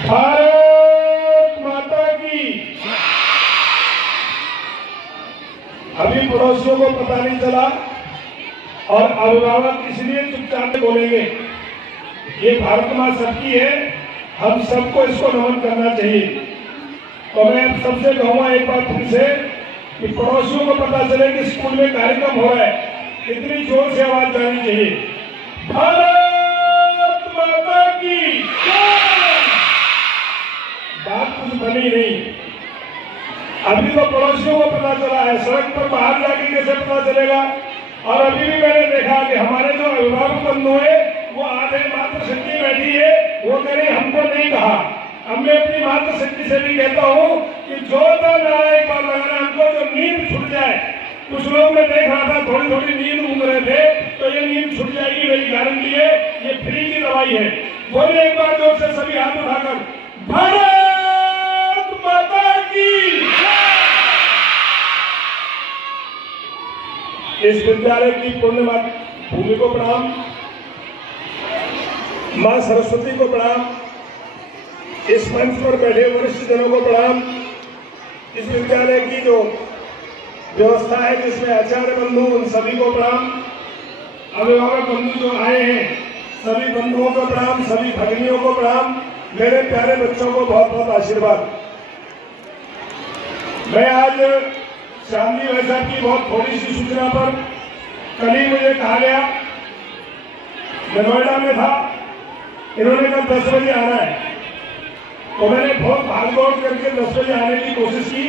भारत माता की। अभी पड़ोसियों को पता नहीं चला और अभिभावक इसलिए चुपचाप बोलेंगे। ये भारत माँ सबकी है, हम सबको इसको नमन करना चाहिए। तो मैं सबसे कहूँगा एक बार फिर से कि पड़ोसियों को पता चले कि स्कूल में कार्यक्रम हो रहा है, इतनी जोर से आवाज जानी चाहिए, भारत माता की। बात कुछ बनी नहीं। अभी तो पड़ोसियों को पता चला है, सड़क पर बाहर जाके कैसे पता चलेगा। और अभी भी मैंने देखा कि हमारे जो अभिभावक बंधु है वो आधे मातृशक्ति बैठी है, वो कह रही हमको नहीं कहा। अब मैं अपनी मातृशक्ति से भी कहता हूँ कि जोरदार नारा एक बार लगाना, हमको जो नींद छूट जाए। कुछ लोग मैं देख रहा था थोड़ी थोड़ी नींद घूम रहे थे, तो ये नींद छूट जाएगी, मेरी गारंटी है। ये फ्री की दवाई है। बोलिए एक बार जोर से सभी हाथ उठाकर, भारत माता की। इस विद्यालय की पुण्य भूमि को प्रणाम, मां सरस्वती को प्रणाम, इस मंच पर बैठे वरिष्ठ जनों को प्रणाम। इस विद्यालय की जो व्यवस्था है जिसमें आचार्य बंधु, उन सभी को प्रणाम। अभिभावक बंधु जो आए हैं सभी बंधुओं को प्रणाम, सभी भगिनियों को प्रणाम। मेरे प्यारे बच्चों को बहुत बहुत आशीर्वाद। मैं आज शामली भाई साहब की बहुत थोड़ी सी सूचना पर कल ही मुझे कहा गया, मैं नोएडा में था, इन्होंने कल 10 बजे आना है। तो मैंने बहुत भाग दौड़ करके 10 बजे आने की कोशिश की।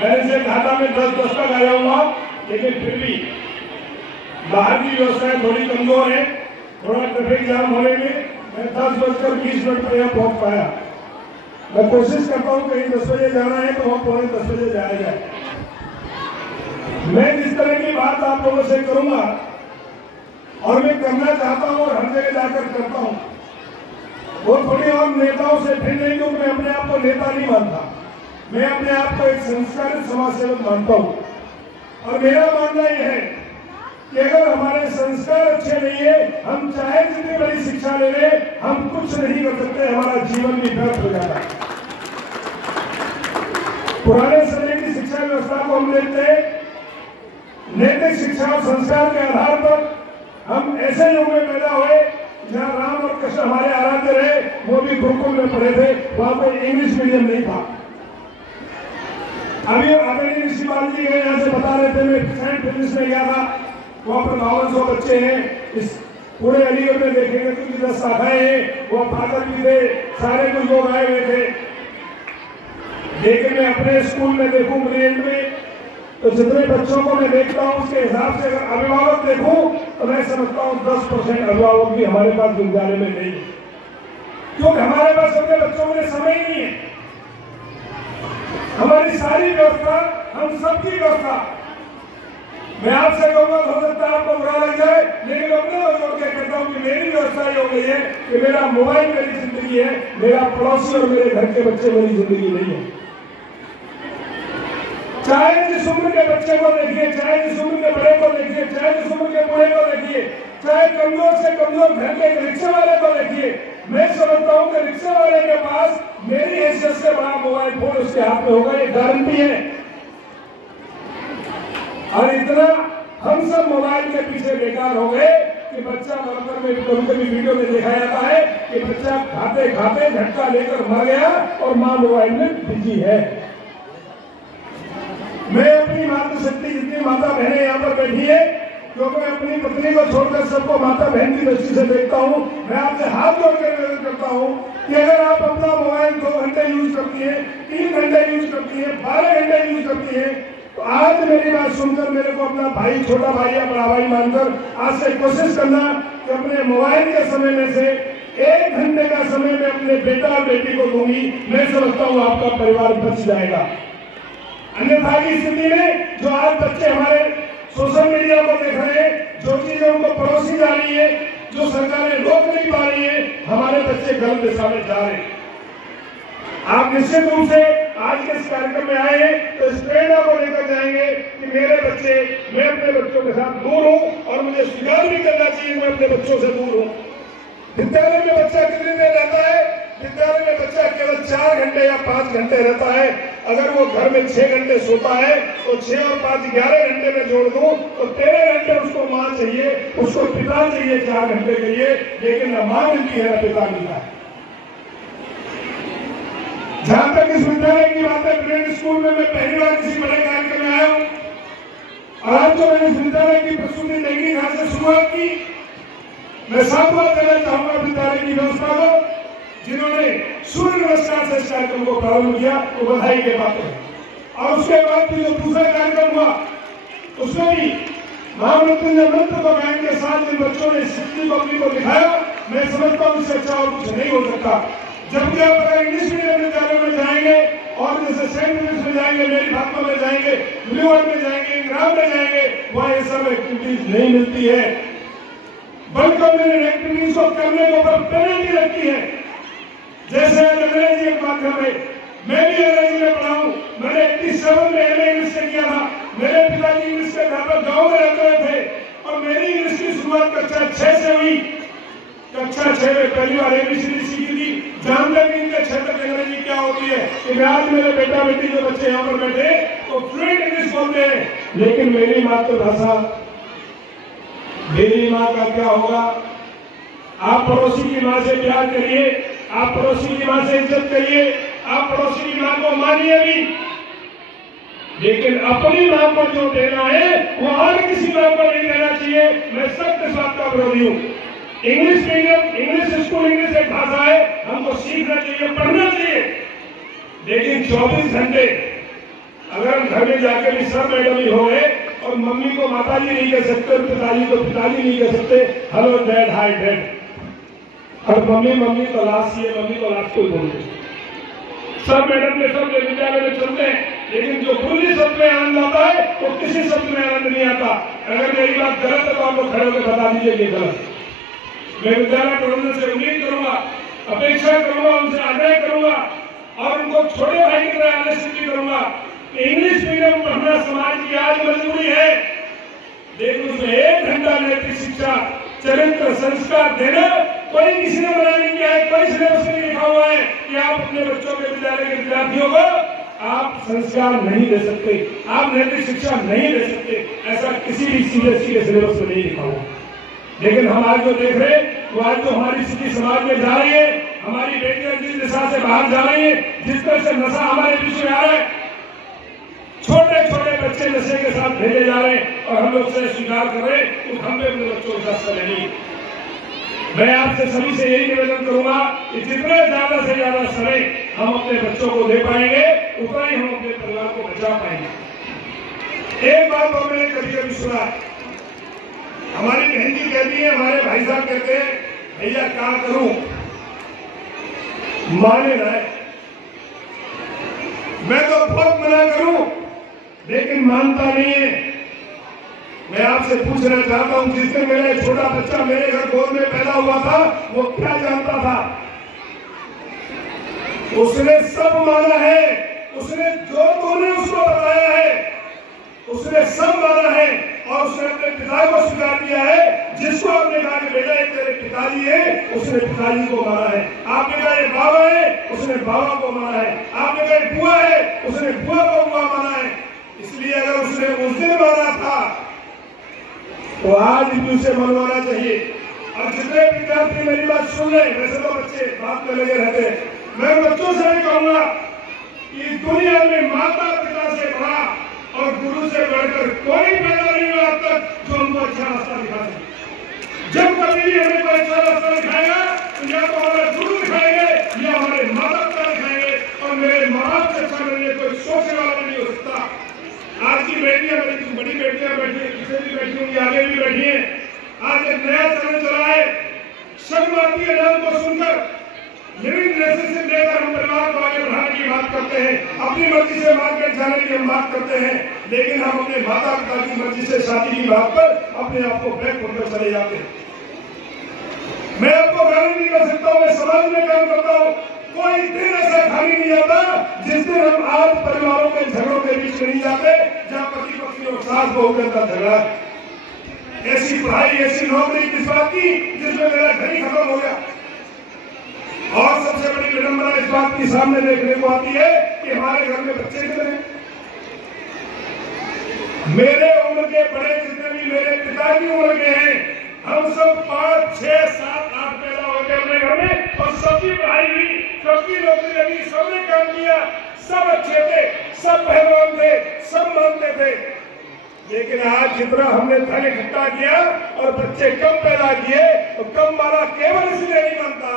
मैंने से कहा था मैं 10 तक आ जाऊंगा, लेकिन फिर भी बाहर की व्यवस्थाएं थोड़ी कमजोर है, थोड़ा ट्रैफिक जाम होने में मैं 10:20 पर यहाँ पहुंच पाया। मैं कोशिश करता हूँ कहीं 10 बजे जाना है तो वहाँ पौने 10 बजे जाया जाए। मैं जिस तरह की बात आप लोगों से करूंगा और मैं करना चाहता हूँ और हर जगह जाकर करता हूँ, वो थोड़ी और नेताओं से फिर नहीं, क्योंकि मैं अपने आप को नेता नहीं मानता। मैं अपने आप को एक संस्कारित समाज सेवक मानता हूँ। और मेरा मानना यह है कि अगर हमारे संस्कार अच्छे नहीं है, हम चाहे जितनी बड़ी शिक्षा ले लें, हम कुछ नहीं कर सकते, हमारा जीवन भी व्यर्थ हो जाता है। पुराने समय की शिक्षा व्यवस्था को हम देखते हैं, नैतिक शिक्षा और संस्कार के आधार पर हम ऐसे युग में पैदा हुए जहाँ राम और कृष्ण हमारे आराध्य रहे। वो भी गुरुकुल में पढ़े थे, वहां कोई इंग्लिश मीडियम नहीं था। अभी आदरणीय ऋषि बाल जी गए, यहाँ से बता रहे थे, मैं सेंट फिलिप्स में गया था, वहाँ पर 5200 बच्चे हैं। इस पूरे अलीगढ़ में देखेंगे तो 10 शाखाएं हैं, वो फादर भी थे, सारे कुछ लोग आए हुए थे। लेकिन मैं अपने स्कूल में देखूं ब्रिलियंट में, तो जितने बच्चों को मैं देखता हूँ उसके हिसाब से अगर अभिभावक देखूं तो मैं समझता हूँ 10% अभिभावक भी हमारे पास विद्यालय में नहीं, क्योंकि हमारे पास अपने बच्चों के लिए समय ही नहीं है। हमारी सारी व्यवस्था, हम सबकी व्यवस्था, मैं आपसे कहूंगा हो सकता है आपको बुरा लग जाए, लेकिन अपने जोड़ के कहता हूँ कि मेरी व्यवस्था ये हो गई है कि मेरा मोबाइल मेरी जिंदगी है, मेरा पड़ोसी और मेरे घर के बच्चे मेरी जिंदगी नहीं है। चाहे जिस उम्र के बच्चे को देखिए, चाहे जिस उम्र के बड़े को देखिए, चाहे जिस उम्र के बूढ़े को देखिए, चाहे कमजोर से कमजोर घर के रिक्शे वाले को देखिए, मैं समझता हूँ कि रिक्शे वाले के पास मेरी हैसियत से बड़ा मोबाइल फोन उसके हाथ में होगा, ये गारंटी है। और इतना हम सब मोबाइल के पीछे बेकार हो गए कि बच्चा मरकर में कभी वीडियो में देखा जाता है कि बच्चा खाते खाते झटका लेकर मर गया और माँ मोबाइल में बिजी है। मैं अपनी मातृशक्ति, जितनी माता बहनें यहाँ पर बैठी है, क्योंकि मैं अपनी पत्नी को छोड़कर सबको माता बहन की दृष्टि से देखता हूँ, मैं आपसे हाथ जोड़कर निवेदन करता हूँ कि अगर आप अपना मोबाइल 2 घंटे यूज करती है, 3 घंटे यूज करती है, 12 घंटे यूज करती है, तो आज मेरी बात सुनकर मेरे को अपना भाई, छोटा भाई या बड़ा भाई मानकर आज से कोशिश करना कि अपने मोबाइल के समय में से 1 घंटे का समय मैं अपने बेटा और बेटी को दूंगी। मैं समझता हूँ आपका परिवार बच जाएगा। अन्यथा की स्थिति में जो आज बच्चे हमारे सोशल मीडिया पर देख रहे हैं, जो चीजें उनको परोसी जा रही है, जो सरकारें रोक नहीं पा रही है, हमारे बच्चे गलत दिशा में जा रहे हैं। आप निश्चित रूप से आज के इस कार्यक्रम में आए हैं तो इस प्रेरणा को लेकर जाएंगे कि मेरे बच्चे, मैं अपने बच्चों के साथ दूर हूं और मुझे स्वीकार भी करना चाहिए मैं अपने बच्चों से दूर हूं। विद्यालय में बच्चा कितनी देर रहता है, विद्यालय में बच्चा 4 घंटे या 5 घंटे रहता है, अगर वो घर में 6 घंटे सोता है तो 6 और 5 11 घंटे में जोड़ दूं तो 13 घंटे उसको माँ चाहिए, उसको पिता चाहिए 4 घंटे के लिए, लेकिन न माँ मिलती है न पिता मिलता है। जहां तक इस विद्यालय की बात है, प्रेड स्कूल में मैं पहली बार किसी बड़े कार्यक्रम में आया हूँ और आज जो मैंने इस विद्यालय की प्रस्तुति देगी यहाँ से शुरुआत की, मैं साधुवाद देना चाहूंगा विद्यालय की व्यवस्था को, जिन्होंने सूर्य नमस्कार से इस कार्यक्रम को प्रारंभ किया, तो बधाई के पात्र है। और उसके बाद भी जो दूसरा कार्यक्रम हुआ उसमें भी महामृत्युंजय मंत्र को गायन के साथ जिन बच्चों ने सिद्धि को अपनी को दिखाया, मैं समझता हूँ इससे अच्छा और कुछ नहीं हो सकता। जबकि आप अगर इंग्लिश मीडियम विद्यालय में जाएंगे और जैसे सेंट लुइस में जाएंगे, मेरी भागमा में जाएंगे, ब्लू वर्ल्ड में जाएंगे, इंग्राम में जाएंगे, वहाँ ये सब एक्टिविटीज नहीं मिलती है, बल्कि एक्टिविटीज को करने के ऊपर पेनल्टी लगती है। जैसे अंग्रेजी एक माध्यम है, मैं भी अंग्रेजी में पढ़ा हूँ, मैंने 87 में एमए इंग्लिश से किया था। मेरे पिताजी इंग्लिश के अध्यापक गाँव में रहते थे और मेरी इंग्लिश की शुरुआत कक्षा 6 से हुई। कक्षा 6 में पहली बार एबीसीडी सीखी थी, जानते भी इनके क्षेत्र की अंग्रेजी क्या होती है। कि आज मेरे बेटा बेटी जो बच्चे यहाँ पर बैठे वो फ्लुएंट इंग्लिश बोलते हैं, लेकिन मेरी मातृभाषा, मेरी माँ का क्या होगा। आप पड़ोसी की माँ से प्यार करिए, आप पड़ोसी की माँ से इज्जत करिए, आप पड़ोसी की माँ को मानिए भी, लेकिन अपनी माँ को जो देना है वो हर किसी माँ को नहीं देना चाहिए। मैं सख्त इस बात का विरोधी हूँ। English medium, English school, English एक भाषा है, हमको सीखना चाहिए, पढ़ना चाहिए, लेकिन 24 घंटे अगर हम घर में जाकर भी सब मैडम ही हो गए और मम्मी को माताजी नहीं कह सकते और पिताजी को पिताजी नहीं कह सकते, हेलो डैड, हाय डैड, और मम्मी तो लास्ट ये, मम्मी तो लास्ट कोई बोलते, सब मैडम के सब विद्यालय में चलते हैं, लेकिन जो खुली शब्द में आनंद आता है वो किसी शब्द में आनंद नहीं आता। अगर मेरी बात गलत है तो आप लोग खड़े होकर बता दीजिए कि गलत। मैं विद्यालय प्रबंधन से उम्मीद करूंगा, अपेक्षा करूंगा, उनसे आग्रह करूंगा और उनको छोटे भाई की तरह आदेशित भी करूंगा कि इंग्लिश मीडियम पढ़ना समाज की आज मजबूरी है, लेकिन उसमें 1 घंटा नैतिक शिक्षा, चरित्र, संस्कार देना कोई किसी ने मना नहीं किया है, कोई सिलेबस में लिखा हुआ है कि आप अपने बच्चों के विद्यालय के विद्यार्थियों को आप संस्कार नहीं दे सकते, आप नैतिक शिक्षा नहीं दे सकते, ऐसा किसी भी सीबीएसई के सिलेबस में नहीं लिखा हुआ। लेकिन हम आज जो देख रहे हैं वो आज जो हमारी स्थिति समाज में जा रही है, हमारी बेटियां जिस दिशा से बाहर जा रही है, जिस तरह से नशा हमारे बीच में आ रहा है, छोटे छोटे बच्चे नशे के साथ भेजे जा रहे हैं और हम लोग से स्वीकार कर रहे हैं तो हम भी अपने बच्चों के साथ नहीं। मैं आपसे सभी से यही निवेदन करूंगा कि जितना ज्यादा से ज्यादा समय हम अपने बच्चों को दे पाएंगे उतना ही हम अपने परिवार को बचा पाएंगे। एक बात और मैंने कभी कभी सुना, हमारी बहन जी कहती है, हमारे भाई साहब कहते हैं, भैया क्या करूं, माने ना, मैं तो बहुत मना करूं लेकिन मानता नहीं है। मैं आपसे पूछना चाहता हूं, जिस दिन मेरा छोटा बच्चा मेरे घर गोद में पैदा हुआ था वो क्या जानता था? उसने सब माना है, उसने जो तुमने उसको बताया है उसने सब माना है और उसने अपने पिता को स्वीकार किया है। जिसको आपने कहा कि बेटा ये तेरे पिताजी है, उसने पिताजी को माना है। आपने कहा ये बाबा है, उसने बाबा को माना है। आपने कहा बुआ है, उसने बुआ को बुआ माना है। इसलिए अगर उसने उस दिन माना था तो आज भी उसे मनवाना चाहिए। और जितने विद्यार्थी मेरी बात सुन रहे, वैसे तो बच्चे बात में लगे रहते हैं, मैं बच्चों से भी कहूंगा कि दुनिया में माता पिता से बड़ा और गुरु से बढ़कर कोई पैदा नहीं हुआ अब तक जो हमको अच्छा रास्ता दिखा सके। जब कभी भी हमें कोई अच्छा रास्ता दिखाएगा तो या तो हमारे गुरु दिखाएंगे या हमारे माता पिता दिखाएंगे, और मेरे माँ बाप से अच्छा करने कोई सोचने वाला नहीं हो सकता। आज की बेटियां, मेरी बड़ी बेटियां बैठी है, पीछे भी बैठी होंगी, आगे भी बैठी है। आज एक नया चलन चला है, शर्माती अदालत को सुनकर लिविंग रिलेशनशिप लेकर हम परिवार को आगे बढ़ाने की बात करते हैं, अपनी मर्जी से मार्केट जाने की हम बात करते हैं, लेकिन हम अपने माता पिता की मर्जी से शादी की बात पर अपने आप को बैक होकर चले जाते हैं। मैं आपको गारंटी कर सकता हूँ, मैं समाज में काम करता हूँ, कोई दिन ऐसा खाली नहीं जाता जिस दिन हम आज परिवारों के झगड़ों के बीच में नहीं जाते जहाँ पति पत्नी और सास बहू के अंदर झगड़ा। ऐसी पढ़ाई, ऐसी नौकरी किस बात की जिसमें मेरा घर ही खत्म हो गया। और सबसे बड़ी विडंबना इस बात की सामने देखने को आती है कि हमारे घर में बच्चे कितने हैं। मेरे उम्र के बड़े जितने भी मेरे पिता की उम्र के हैं, हम सब 5, 6, 7, 8 पैदा होते अपने घर में, और सबकी पढ़ाई हुई, सबकी नौकरी लगी, सबने काम किया, सब अच्छे थे, सब पहलवान थे, सब मानते थे। लेकिन आज जितना हमने धन इकट्ठा किया और बच्चे कम पैदा किए, तो कम माना केवल इसलिए नहीं बनता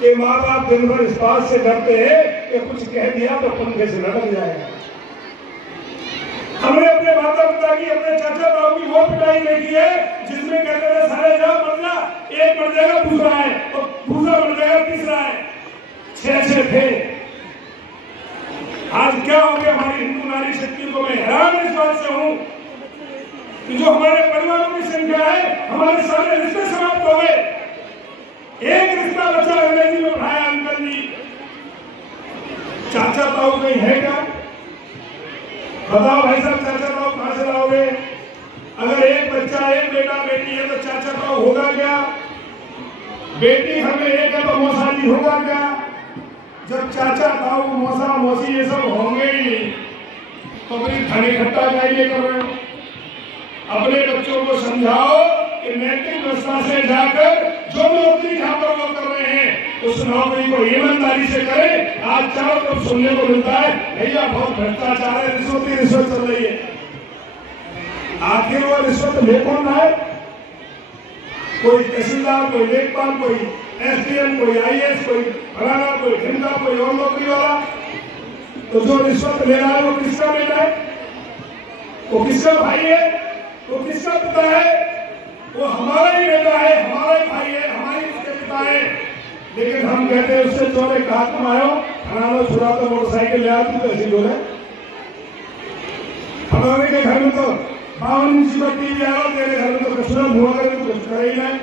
कि माँ बाप दिन भर इस बात से डरते हैं कि कुछ कह दिया तो पंखे से लटक जाएगा। हमने अपने माता पिता की, अपने चाचा ताऊ की वो पिटाई देखी है जिसमें कहते थे सारे जाओ मर जा, एक मर जाएगा दूसरा है, और दूसरा मर जाएगा तीसरा है, 6 थे। आज क्या हो गया हमारी हिंदू नारी शक्ति को? मैं हैरान इस बात से हूं कि जो हमारे परिवारों की संख्या है, हमारे सारे रिश्ते समाप्त हो गए। एक रिश्ता बचा अंग्रेजी में पढ़ाया अंकल जी, चाचा ताऊ कहीं है क्या? बताओ भाई साहब, चाचा ताऊ कहां से लाओगे? अगर एक बच्चा, एक बेटा बेटी है तो चाचा ताऊ होगा क्या? बेटी घर में एक है तो मौसा जी होगा क्या? जब चाचा ताऊ मौसा मौसी ये सब होंगे ही नहीं तो अपनी धन इकट्ठा चाहिए कर रहे हो। अपने बच्चों को समझाओ कि नैतिक व्यवस्था से जाकर जो नौकरी यहाँ पर वो कर रहे हैं उस नौकरी को ईमानदारी से करें। आज चारों तरफ सुनने को मिलता है भैया बहुत भ्रष्टाचार है, रिश्वत चल रही है। आखिर वो रिश्वत ले कौन रहा है? कोई तहसीलदार, कोई लेखपाल, कोई एसडीएम, कोई आईएएस, कोई फलाना, कोई ढिमका, कोई और नौकरी वाला। तो जो रिश्वत ले रहा है वो किसका बेटा है? वो किसका भाई है? वो किसका पिता है? वो हमारा ही बेटा है, हमारा ही भाई है, हमारी उसके पिता है। लेकिन हम कहते हैं उससे चोरे कहा तुम आयो, फलाना छुरा तो मोटरसाइकिल ले आती तो ऐसी बोले। फलाने के घर में तो 52 इंच का टीवी आया, तेरे घर में तो कचरा धुआ कर कुछ करे ही नहीं,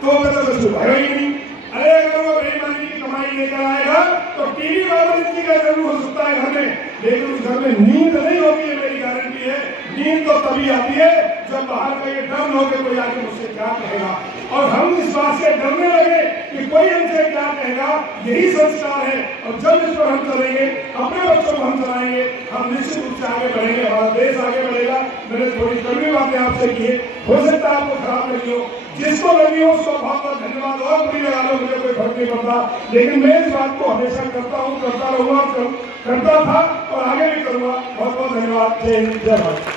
तो मैं तो कुछ भयो ही नहीं। अरे अगर वो बेईमानी की कमाई लेकर आएगा तो टीवी 52 इंच का जरूर हो सकता है घर में, लेकिन उस घर में नींद नहीं होगी, ये मेरी गारंटी है। नींद तो तभी आती है जब बाहर का ये डर न हो कि कोई आके मुझसे क्या कहेगा, और हम इस बात से डरने लगे कि कोई हमसे क्या कहेगा। यही संस्कार है, और जब इस पर हम चलेंगे, अपने बच्चों को हम चलाएंगे, हम निश्चित रूप से आगे बढ़ेंगे, हमारा देश आगे बढ़ेगा। मैंने थोड़ी कड़वी बातें आपसे की है, हो सकता है आपको खराब लगी हो, जिसको लगी हो उसको बहुत बहुत धन्यवाद, और बुरी लगा लो, मुझे कोई फर्क नहीं पड़ता। लेकिन मैं इस बात को हमेशा करता हूँ, करता रहूंगा, करता था और आगे भी करूंगा। बहुत बहुत धन्यवाद। जय हिंद, जय भारत।